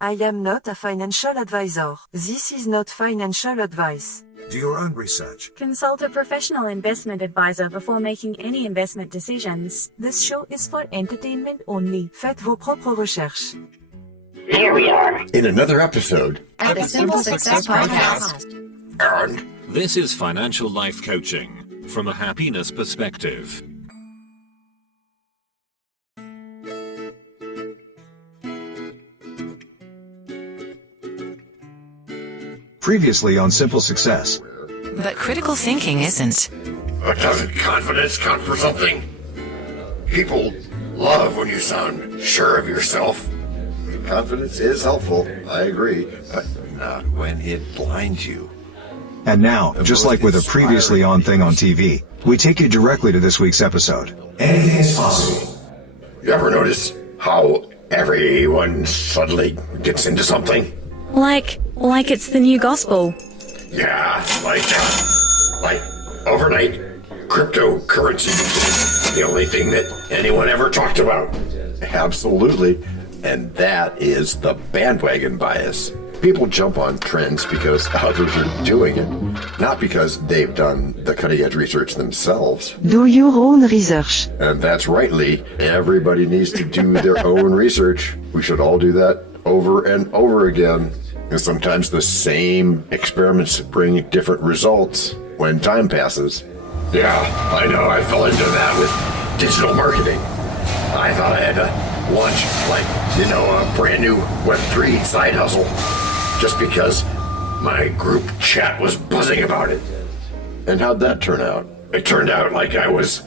I am not a financial advisor. This is not financial advice. Do your own research. Consult a professional investment advisor before making any investment decisions. This show is for entertainment only. Faites vos propres recherches. Here we are in another episode at the Simple Success Podcast. And this is financial life coaching from a happiness perspective. Previously on Simple Success. But critical thinking isn't. Doesn't confidence count for something? People love when you sound sure of yourself. Confidence is helpful, I agree, but not when it blinds you. And now, just like with a previously on thing on TV, we take you directly to this week's episode. Anything is possible. You ever notice how everyone suddenly gets into something? Like it's the new gospel. Yeah, like overnight cryptocurrency. The only thing that anyone ever talked about. Absolutely. And that is the bandwagon bias. People jump on trends because others are doing it, not because they've done the cutting edge research themselves. Do your own research. And that's right, Lee. Everybody needs to do their own research. We should all do that over and over again. And sometimes the same experiments bring different results when time passes. Yeah, I know. I fell into that with digital marketing. I thought I had to launch, a brand new Web3 side hustle just because my group chat was buzzing about it. And how'd that turn out? It turned out like I was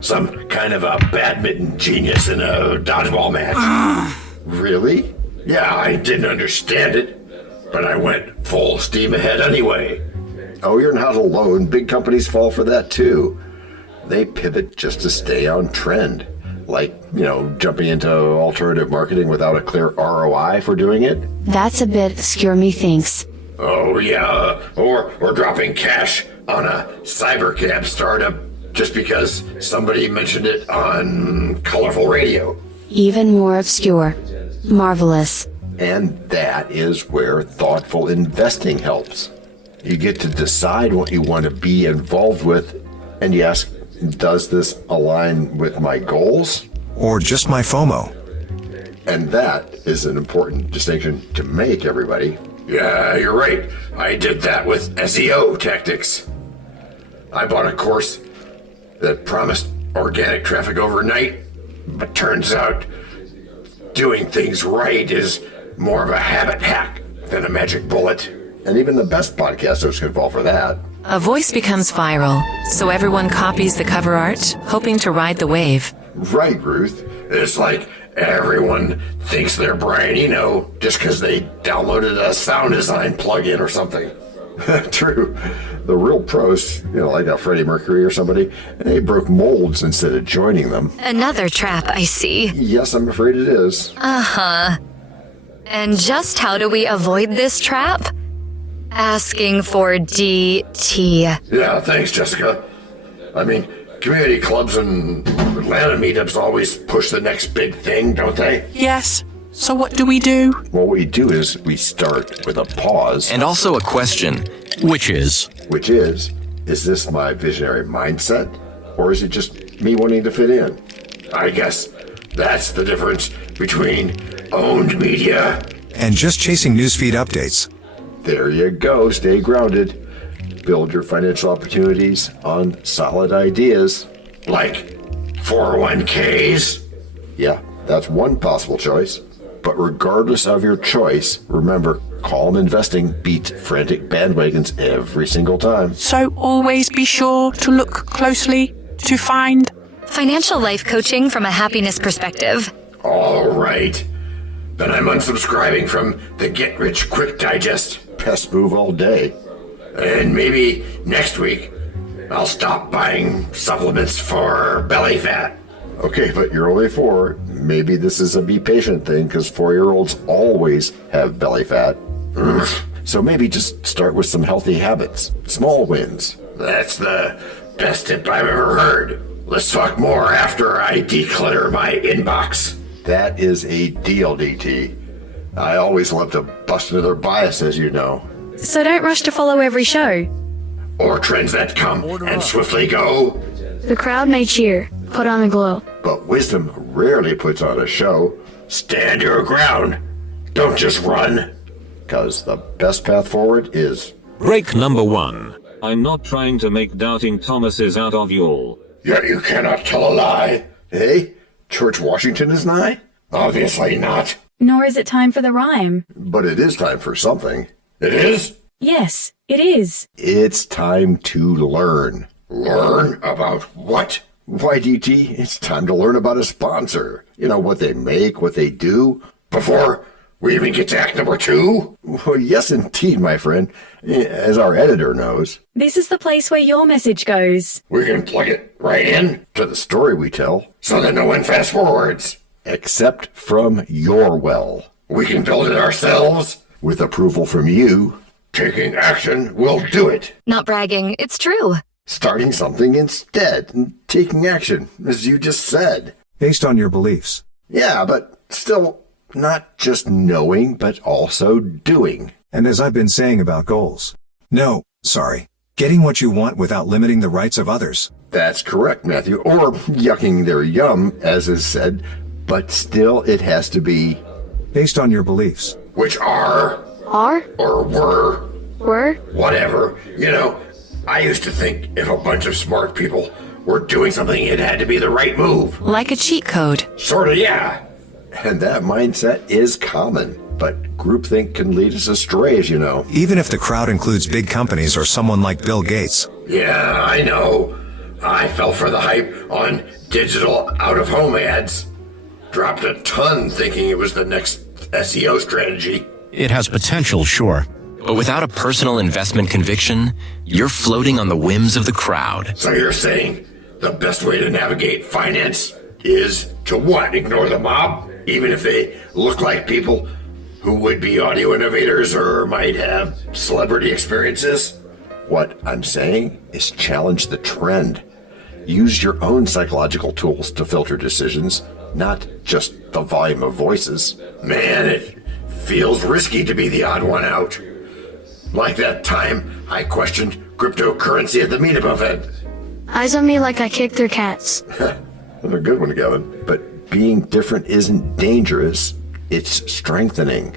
some kind of a badminton genius in a dodgeball match. Really? Yeah, I didn't understand it, but I went full steam ahead anyway. Oh, you're not alone. Big companies fall for that too. They pivot just to stay on trend. Jumping into alternative marketing without a clear ROI for doing it. That's a bit obscure, methinks. Oh, yeah. Or dropping cash on a cybercab startup just because somebody mentioned it on colorful radio. Even more obscure. Marvelous. And that is where thoughtful investing helps. You get to decide what you want to be involved with, and you ask, does this align with my goals? Or just my FOMO? And that is an important distinction to make, everybody. Yeah, you're right. I did that with SEO tactics. I bought a course that promised organic traffic overnight, but turns out doing things right is more of a habit hack than a magic bullet. And even the best podcasters can fall for that. A voice becomes viral, so everyone copies the cover art, hoping to ride the wave. Right, Ruth. It's like everyone thinks they're Brian Eno just because they downloaded a sound design plugin or something. True. The real pros, like a Freddie Mercury or somebody, they broke molds instead of joining them. Another trap, I see. Yes, I'm afraid it is. Uh-huh. And just how do we avoid this trap? Asking for DT. Yeah, thanks, Jessica. Community clubs and Atlanta meetups always push the next big thing, don't they? Yes. So what do we do? Well, what we do is we start with a pause. And also a question, which is, is this my visionary mindset? Or is it just me wanting to fit in? I guess that's the difference between owned media and just chasing newsfeed updates. There you go. Stay grounded. Build your financial opportunities on solid ideas. Like 401ks. Yeah, that's one possible choice. But regardless of your choice, remember, calm investing beats frantic bandwagons every single time. So always be sure to look closely to find financial life coaching from a happiness perspective. All right. Then I'm unsubscribing from the Get Rich Quick Digest. Best move all day. And maybe next week, I'll stop buying supplements for belly fat. Okay, but you're only 4. Maybe this is a be patient thing, because 4-year-olds always have belly fat. So maybe just start with some healthy habits. Small wins. That's the best tip I've ever heard. Let's talk more after I declutter my inbox. That is a deal, DT. I always love to bust into their biases, you know. So don't rush to follow every show. Or trends that come and swiftly go. The crowd may cheer, put on a glow. But wisdom rarely puts on a show. Stand your ground. Don't just run. 'Cause the best path forward is... Break number 1. I'm not trying to make doubting Thomases out of you all. Yet you cannot tell a lie. Hey, George Washington is nigh? Obviously not. Nor is it time for the rhyme. But it is time for something. It is? Yes, it is. It's time to learn. Learn about what? Why, DT, it's time to learn about a sponsor. You know, what they make, what they do. Before we even get to act number 2? Well, yes, indeed, my friend. As our editor knows. This is the place where your message goes. We can plug it right in to the story we tell, so that no one fast forwards. Except from your well. We can build it ourselves, with approval from you. Taking action will do it. Not bragging, it's true. Starting something instead, and taking action, as you just said. Based on your beliefs. Yeah, but still, not just knowing, but also doing. And as I've been saying about goals. No, sorry. Getting what you want without limiting the rights of others. That's correct, Matthew. Or yucking their yum, as is said. But still, it has to be... Based on your beliefs. Which are... Are? Or were. Were? Whatever. You know, I used to think if a bunch of smart people were doing something, it had to be the right move. Like a cheat code. Sorta, yeah. And that mindset is common. But groupthink can lead us astray, as you know. Even if the crowd includes big companies or someone like Bill Gates. Yeah, I know. I fell for the hype on digital out-of-home ads. Dropped a ton thinking it was the next SEO strategy. It has potential, sure. But without a personal investment conviction, you're floating on the whims of the crowd. So you're saying the best way to navigate finance is to what? Ignore the mob? Even if they look like people who would be audio innovators or might have celebrity experiences? What I'm saying is challenge the trend. Use your own psychological tools to filter decisions, not just the volume of voices. Man, it feels risky to be the odd one out. Like that time I questioned cryptocurrency at the meetup event. Eyes on me like I kicked their cats. That's a good one, Gavin. But being different isn't dangerous. It's strengthening.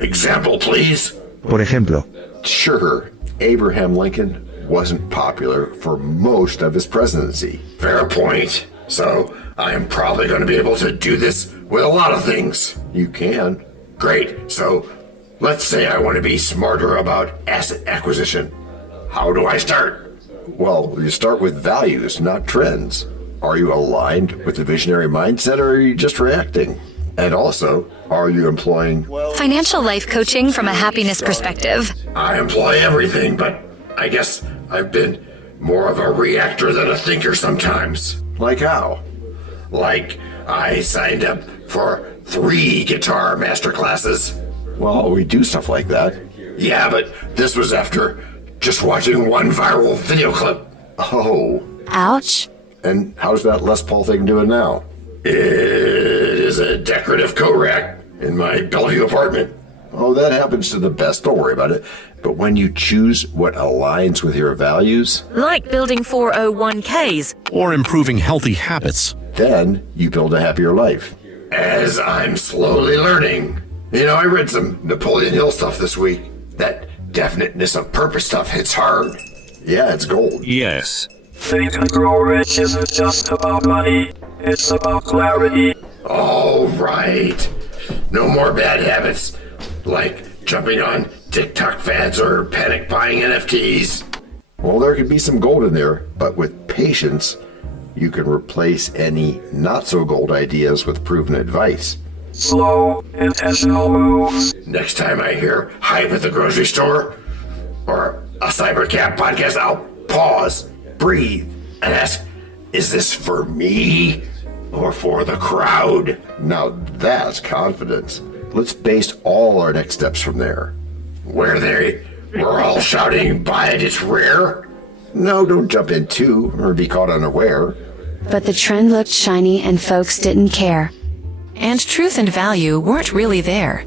Example, please. Por ejemplo. Sure, Abraham Lincoln wasn't popular for most of his presidency. Fair point. So I am probably going to be able to do this with a lot of things. You can. Great. So let's say I want to be smarter about asset acquisition. How do I start? Well, you start with values, not trends. Are you aligned with the visionary mindset, or are you just reacting? And also, are you employing... Financial life coaching from a happiness perspective. I employ everything, but I guess I've been more of a reactor than a thinker sometimes. Like how? Like I signed up for 3 guitar master classes. Well, we do stuff like that. Yeah, but this was after just watching one viral video clip. Oh. Ouch. And how's that Les Paul thing doing now? It is a decorative coat rack in my Bellevue apartment. Oh, that happens to the best. Don't worry about it. But when you choose what aligns with your values... Like building 401ks. Or improving healthy habits. Then you build a happier life. As I'm slowly learning. You know, I read some Napoleon Hill stuff this week. That definiteness of purpose stuff hits hard. Yeah, it's gold. Yes. Think and Grow Rich isn't just about money. It's about clarity. All right. No more bad habits, like jumping on TikTok fads or panic buying NFTs. Well, there could be some gold in there, but with patience, you can replace any not-so-gold ideas with proven advice. Slow, intentional moves. Next time I hear hype at the grocery store or a Cybercat podcast, I'll pause, breathe, and ask, is this for me or for the crowd? Now that's confidence. Let's base all our next steps from there. We're all shouting, buy it, it's rare? No, don't jump in too, or be caught unaware. But the trend looked shiny and folks didn't care. And truth and value weren't really there.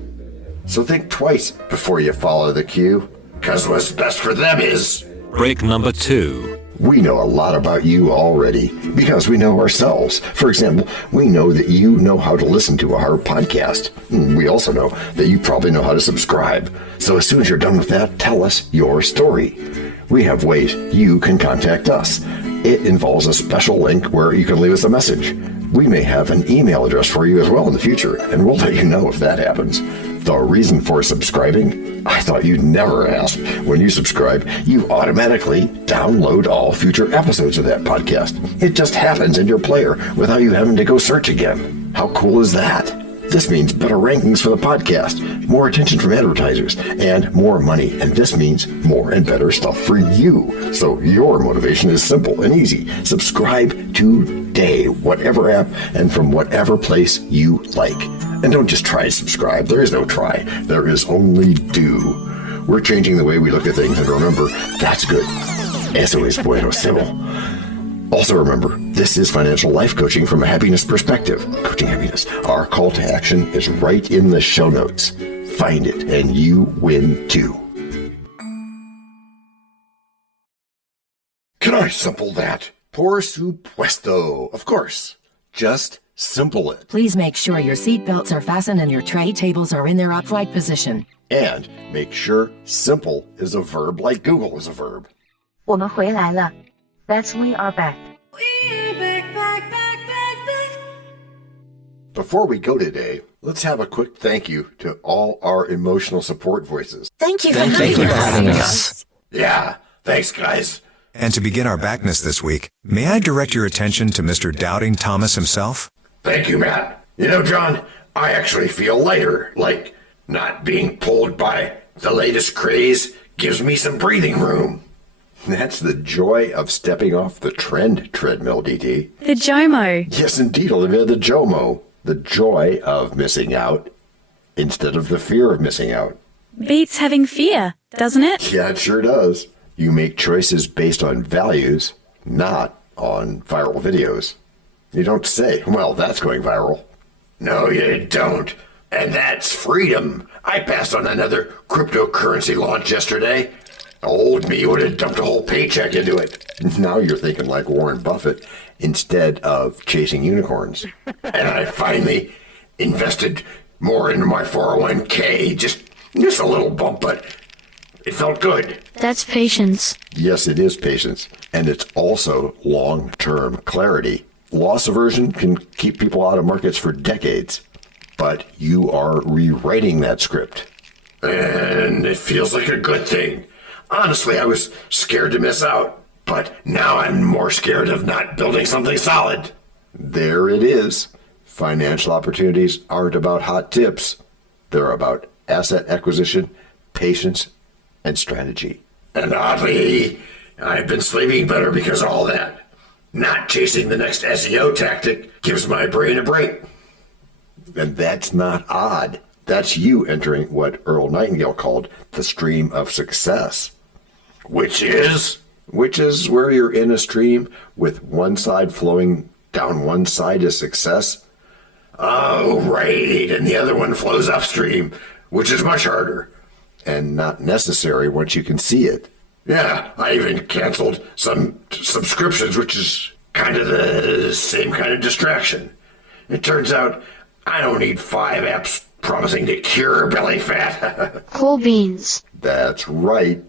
So think twice before you follow the cue, because what's best for them is... Break number 2. We know a lot about you already because we know ourselves. For example, we know that you know how to listen to our podcast. We also know that you probably know how to subscribe. So as soon as you're done with that, tell us your story. We have ways you can contact us. It involves a special link where you can leave us a message. We may have an email address for you as well in the future, and we'll let you know if that happens. The reason for subscribing? I thought you'd never ask. When you subscribe, you automatically download all future episodes of that podcast. It just happens in your player without you having to go search again. How cool is that? This means better rankings for the podcast, more attention from advertisers, and more money. And this means more and better stuff for you. So your motivation is simple and easy. Subscribe today, whatever app and from whatever place you like. And don't just try to subscribe. There is no try. There is only do. We're changing the way we look at things, and remember, that's good. Eso es bueno, civil. Also remember, this is financial life coaching from a happiness perspective. Coaching happiness. Our call to action is right in the show notes. Find it, and you win too. Can I simple that? Por supuesto. Of course. Just simple it. Please make sure your seatbelts are fastened and your tray tables are in their upright position. And make sure simple is a verb like Google is a verb. 我们回来了. That's we are back. Before we go today, let's have a quick thank you to all our emotional support voices. Thank you for having us. Yeah, thanks guys. And to begin our backness this week, may I direct your attention to Mr. Doubting Thomas himself? Thank you, Matt. You know, John, I actually feel lighter, like not being pulled by the latest craze gives me some breathing room. That's the joy of stepping off the trend treadmill, DT. The JOMO. Yes, indeed, Olivia, the JOMO. The joy of missing out instead of the fear of missing out. Beats having fear, doesn't it? Yeah, it sure does. You make choices based on values, not on viral videos. You don't say, well, that's going viral. No, you don't. And that's freedom. I passed on another cryptocurrency launch yesterday. Old me would have dumped a whole paycheck into it. Now you're thinking like Warren Buffett instead of chasing unicorns. And I finally invested more into my 401k. Just a little bump, but it felt good. That's patience. Yes, it is patience. And it's also long-term clarity. Loss aversion can keep people out of markets for decades. But you are rewriting that script. And it feels like a good thing. Honestly, I was scared to miss out, but now I'm more scared of not building something solid. There it is. Financial opportunities aren't about hot tips. They're about asset acquisition, patience, and strategy. And oddly, I've been sleeping better because of all that. Not chasing the next SEO tactic gives my brain a break. And that's not odd. That's you entering what Earl Nightingale called the stream of success. Which is where you're in a stream with one side flowing down one side is success. Oh, right. And the other one flows upstream, which is much harder and not necessary once you can see it. Yeah, I even canceled some subscriptions, which is kind of the same kind of distraction. It turns out I don't need 5 apps promising to cure belly fat. Cool beans. That's right.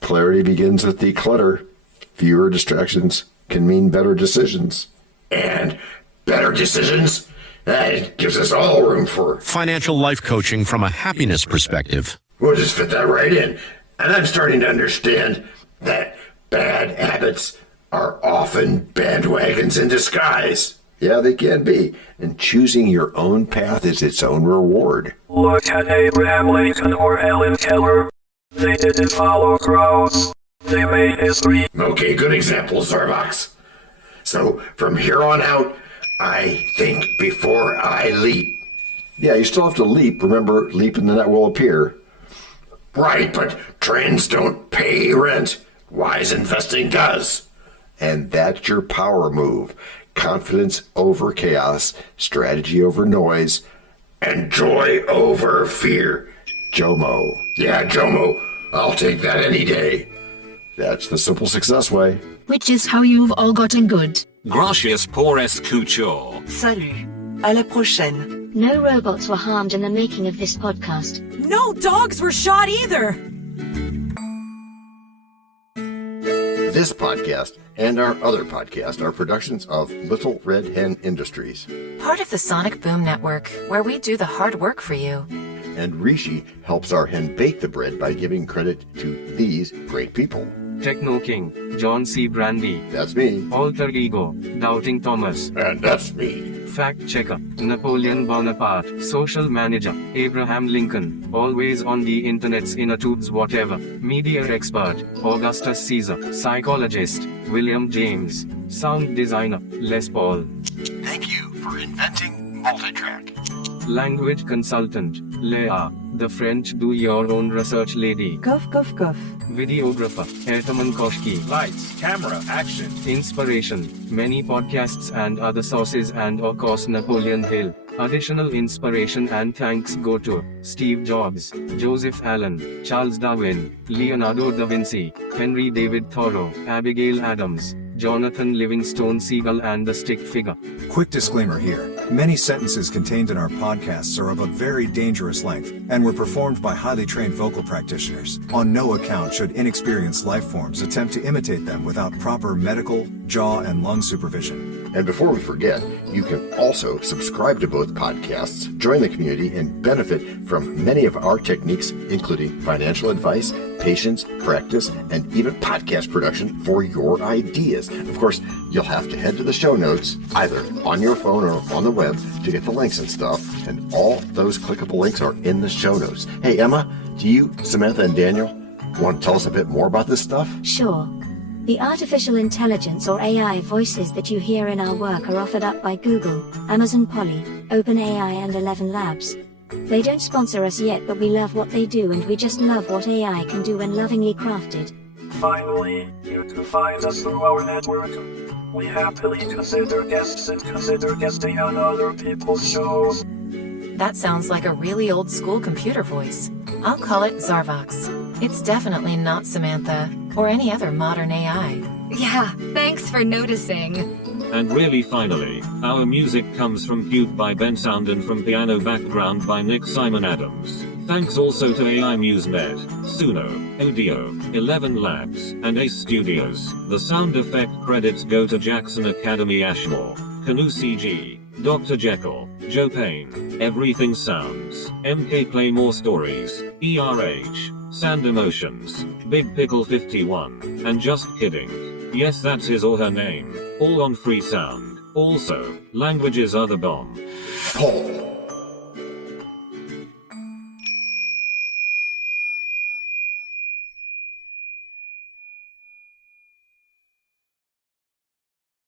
Clarity begins with declutter. Fewer distractions can mean better decisions. And better decisions? That gives us all room for financial life coaching from a happiness perspective. We'll just fit that right in. And I'm starting to understand that bad habits are often bandwagons in disguise. Yeah, they can be. And choosing your own path is its own reward. Look at Abraham Lincoln or Helen Keller. They didn't follow crowds. They made history. Okay, good example, Zarvox. So from here on out, I think before I leap. Yeah, you still have to leap. Remember, leap and the net will appear. Right, but trends don't pay rent. Wise investing does. And that's your power move. Confidence over chaos, strategy over noise, And joy over fear. JOMO. Yeah, JOMO. I'll take that any day. That's the simple success way. Which is how you've all gotten good. Gracias por escuchar. Salut. À la prochaine. No robots were harmed in the making of this podcast. No dogs were shot either. This podcast and our other podcast are productions of Little Red Hen Industries. Part of the Sonic Boom Network, where we do the hard work for you. And Rishi helps our hen bake the bread by giving credit to these great people. Techno King, John Brandy. That's me. Alter Ego, Doubting Thomas. And that's me. Fact Checker, Napoleon Bonaparte. Social Manager, Abraham Lincoln. Always on the internet's inner tubes whatever. Media Expert, Augustus Caesar. Psychologist, William James. Sound Designer, Les Paul. Thank you for inventing multitrack. Language Consultant, Leah, the French do-your-own research lady. Cough, cough, cough. Videographer, Ertaman Koshki. Lights, camera, action. Inspiration, many podcasts and other sources and of course Napoleon Hill. Additional inspiration and thanks go to Steve Jobs, Joseph Allen, Charles Darwin, Leonardo da Vinci, Henry David Thoreau, Abigail Adams, Jonathan Livingston, Seagull and the Stick Figure. Quick disclaimer here. Many sentences contained in our podcasts are of a very dangerous length and were performed by highly trained vocal practitioners. On no account should inexperienced life forms attempt to imitate them without proper medical, jaw, and lung supervision. And before we forget, you can also subscribe to both podcasts, join the community, and benefit from many of our techniques, including financial advice, patience, practice, and even podcast production for your ideas. Of course, you'll have to head to the show notes, either on your phone or on the web, to get the links and stuff, and all those clickable links are in the show notes. Hey, Emma, do you, Samantha, and Daniel want to tell us a bit more about this stuff? Sure. The artificial intelligence or AI voices that you hear in our work are offered up by Google, Amazon Polly, OpenAI and ElevenLabs. They don't sponsor us yet, but we love what they do and we just love what AI can do when lovingly crafted. Finally, you can find us through our network. We happily consider guests and consider guesting on other people's shows. That sounds like a really old school computer voice. I'll call it Zarvox. It's definitely not Samantha, or any other modern AI. Yeah, thanks for noticing. And really finally, our music comes from Cube by Ben Sound and from Piano Background by Nick Simon Adams. Thanks also to AI MuseNet, Suno, Audio, ElevenLabs, and Ace Studios. The sound effect credits go to Jackson Academy Ashmore, Canoe CG, Dr. Jekyll, Joe Payne, Everything Sounds, MK Play More Stories, ERH, Sand Emotions, Big Pickle 51, and Just Kidding. Yes, that's his or her name. All on free sound. Also, languages are the bomb. Paul.